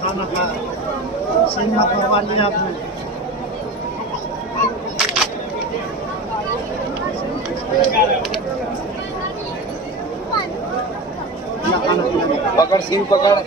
खाना खा सिंह मत मरवा लिया आपने। पकड़ सिंह पकड़।